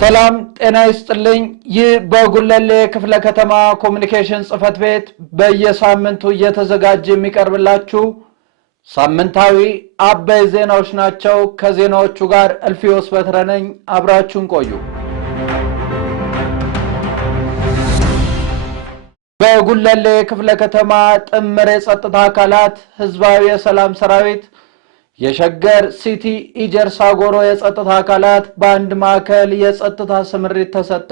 ሰላም ጤና ይስጥልኝ። ይህ በጉለሌ ክፍለ ከተማ ኮሙኒኬሽን ጽፈት ቤት በየሳምንቱ እየተዘጋጀ የሚቀርብላችሁ ሳምንታዊ አበይ ዜናዎች ናቸው። ከዜናዎቹ ጋር እልፊዮስ በትረ ነኝ። አብራችሁን ቆዩ። በጉለሌ ክፍለ ከተማ ጥምር የጸጥታ አካላት ህዝባዊ የሰላም ሰራዊት የሸገር ሲቲ ኢጀርሳ ጎሮ የጸጥታ አካላት በአንድ ማዕከል የጸጥታ ስምሪት ተሰጠ።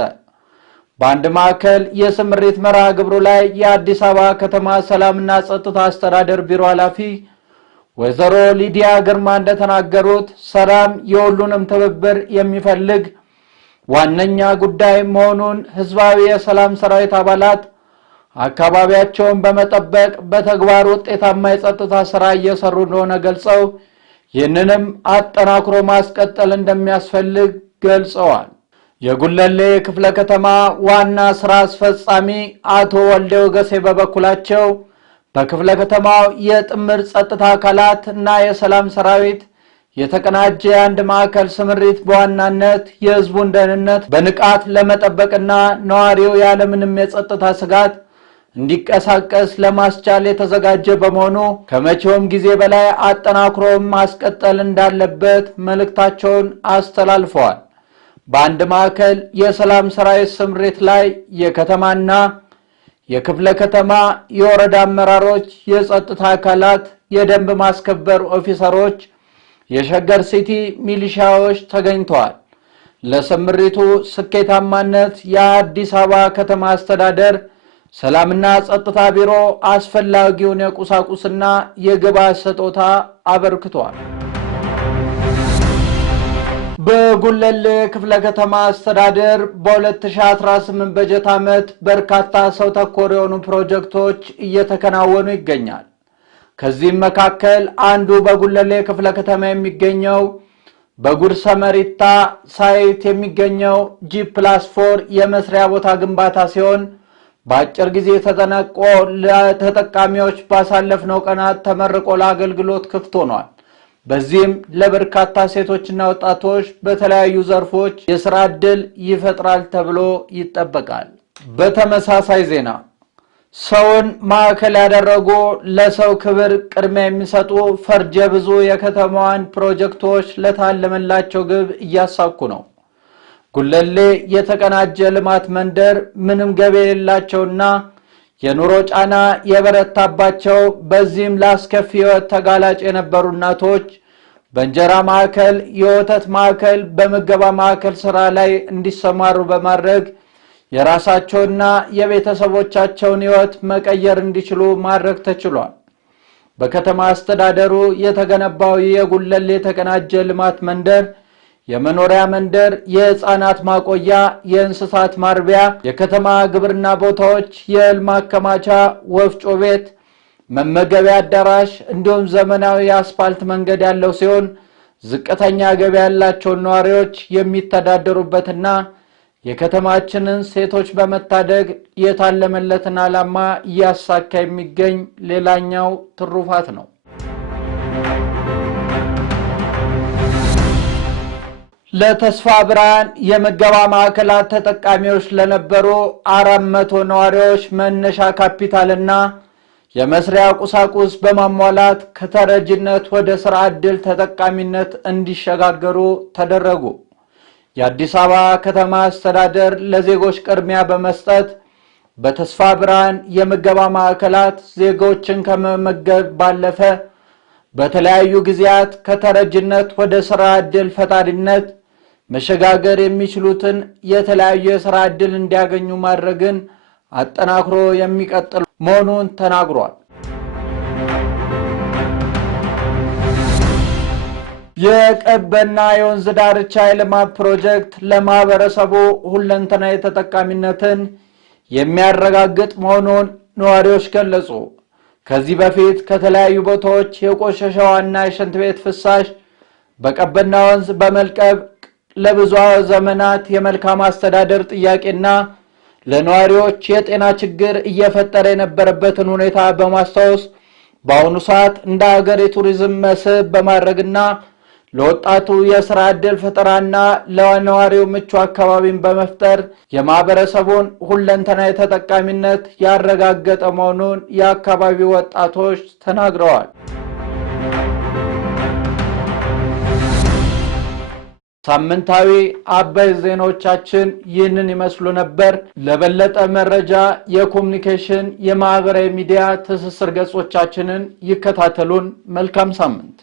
በአንድ ማዕከል የስምሪት መርሃ ግብሩ ላይ የአዲስ አበባ ከተማ ሰላምና ጸጥታ አስተዳደር ቢሮ ኃላፊ ወይዘሮ ሊዲያ ግርማ እንደተናገሩት ሰላም የሁሉንም ትብብር የሚፈልግ ዋነኛ ጉዳይ መሆኑን ህዝባዊ የሰላም ሰራዊት አባላት አካባቢያቸውን በመጠበቅ በተግባር ውጤታማ የጸጥታ ስራ እየሰሩ እንደሆነ ገልጸው ይህንንም አጠናክሮ ማስቀጠል እንደሚያስፈልግ ገልጸዋል። የጉለሌ ክፍለ ከተማ ዋና ስራ አስፈጻሚ አቶ ወልዴው ገሴ በበኩላቸው በክፍለ ከተማው የጥምር ጸጥታ አካላት እና የሰላም ሰራዊት የተቀናጀ አንድ ማዕከል ስምሪት በዋናነት የህዝቡን ደህንነት በንቃት ለመጠበቅና ነዋሪው ያለምንም የጸጥታ ስጋት እንዲቀሳቀስ ለማስቻል የተዘጋጀ በመሆኑ ከመቼውም ጊዜ በላይ አጠናክሮ ማስቀጠል እንዳለበት መልእክታቸውን አስተላልፈዋል። በአንድ ማዕከል የሰላም ሰራዊት ስምሪት ላይ የከተማና የክፍለ ከተማ የወረዳ አመራሮች፣ የጸጥታ አካላት፣ የደንብ ማስከበር ኦፊሰሮች፣ የሸገር ሲቲ ሚሊሻዎች ተገኝተዋል። ለስምሪቱ ስኬታማነት የአዲስ አበባ ከተማ አስተዳደር ሰላምና ጸጥታ ቢሮ አስፈላጊውን የቁሳቁስና የግብዓት ስጦታ አበርክቷል። በጉለሌ ክፍለ ከተማ አስተዳደር በ2018 በጀት ዓመት በርካታ ሰው ተኮር የሆኑ ፕሮጀክቶች እየተከናወኑ ይገኛል። ከዚህም መካከል አንዱ በጉለሌ ክፍለ ከተማ የሚገኘው በጉርሰመሪታ ሳይት የሚገኘው G+4 የመስሪያ ቦታ ግንባታ ሲሆን በአጭር ጊዜ ተጠናቆ ለተጠቃሚዎች ባሳለፍነው ቀናት ተመርቆ ለአገልግሎት ክፍት ሆኗል። በዚህም ለበርካታ ሴቶችና ወጣቶች በተለያዩ ዘርፎች የሥራ ዕድል ይፈጥራል ተብሎ ይጠበቃል። በተመሳሳይ ዜና ሰውን ማዕከል ያደረጉ ለሰው ክብር ቅድሚያ የሚሰጡ ፈርጀ ብዙ የከተማዋን ፕሮጀክቶች ለታለመላቸው ግብ እያሳኩ ነው። ጉለሌ የተቀናጀ ልማት መንደር ምንም ገቢ የሌላቸውና የኑሮ ጫና የበረታባቸው በዚህም ለአስከፊ ሕይወት ተጋላጭ የነበሩ እናቶች በእንጀራ ማዕከል፣ የወተት ማዕከል፣ በምገባ ማዕከል ስራ ላይ እንዲሰማሩ በማድረግ የራሳቸውና የቤተሰቦቻቸውን ሕይወት መቀየር እንዲችሉ ማድረግ ተችሏል። በከተማ አስተዳደሩ የተገነባው የጉለሌ የተቀናጀ ልማት መንደር የመኖሪያ መንደር፣ የህፃናት ማቆያ፣ የእንስሳት ማርቢያ፣ የከተማ ግብርና ቦታዎች፣ የእህል ማከማቻ፣ ወፍጮ ቤት፣ መመገቢያ አዳራሽ እንዲሁም ዘመናዊ የአስፋልት መንገድ ያለው ሲሆን ዝቅተኛ ገቢ ያላቸው ነዋሪዎች የሚተዳደሩበትና የከተማችንን ሴቶች በመታደግ የታለመለትን ዓላማ እያሳካ የሚገኝ ሌላኛው ትሩፋት ነው። ለተስፋ ብርሃን የምገባ ማዕከላት ተጠቃሚዎች ለነበሩ 400 ነዋሪዎች መነሻ ካፒታልና የመስሪያ ቁሳቁስ በማሟላት ከተረጅነት ወደ ሥራ ዕድል ተጠቃሚነት እንዲሸጋገሩ ተደረጉ። የአዲስ አበባ ከተማ አስተዳደር ለዜጎች ቅድሚያ በመስጠት በተስፋ ብርሃን የምገባ ማዕከላት ዜጎችን ከመመገብ ባለፈ በተለያዩ ጊዜያት ከተረጅነት ወደ ሥራ ዕድል ፈጣሪነት መሸጋገር የሚችሉትን የተለያዩ የሥራ ዕድል እንዲያገኙ ማድረግን አጠናክሮ የሚቀጥል መሆኑን ተናግሯል። የቀበና የወንዝ ዳርቻ የልማት ፕሮጀክት ለማህበረሰቡ ሁለንተናዊ ተጠቃሚነትን የሚያረጋግጥ መሆኑን ነዋሪዎች ገለጹ። ከዚህ በፊት ከተለያዩ ቦታዎች የቆሸሸ ውሃና የሽንት ቤት ፍሳሽ በቀበና ወንዝ በመልቀቅ ለብዙ ዘመናት የመልካም አስተዳደር ጥያቄና ለነዋሪዎች የጤና ችግር እየፈጠረ የነበረበትን ሁኔታ በማስታወስ በአሁኑ ሰዓት እንደ ሀገር የቱሪዝም መስህብ በማድረግና ለወጣቱ የሥራ ዕድል ፈጠራና ለነዋሪው ምቹ አካባቢን በመፍጠር የማህበረሰቡን ሁለንተናዊ ተጠቃሚነት ያረጋገጠ መሆኑን የአካባቢው ወጣቶች ተናግረዋል። ሳምንታዊ አበይ ዜናዎቻችን ይህንን ይመስሉ ነበር። ለበለጠ መረጃ የኮሙኒኬሽን የማህበራዊ ሚዲያ ትስስር ገጾቻችንን ይከታተሉን። መልካም ሳምንት።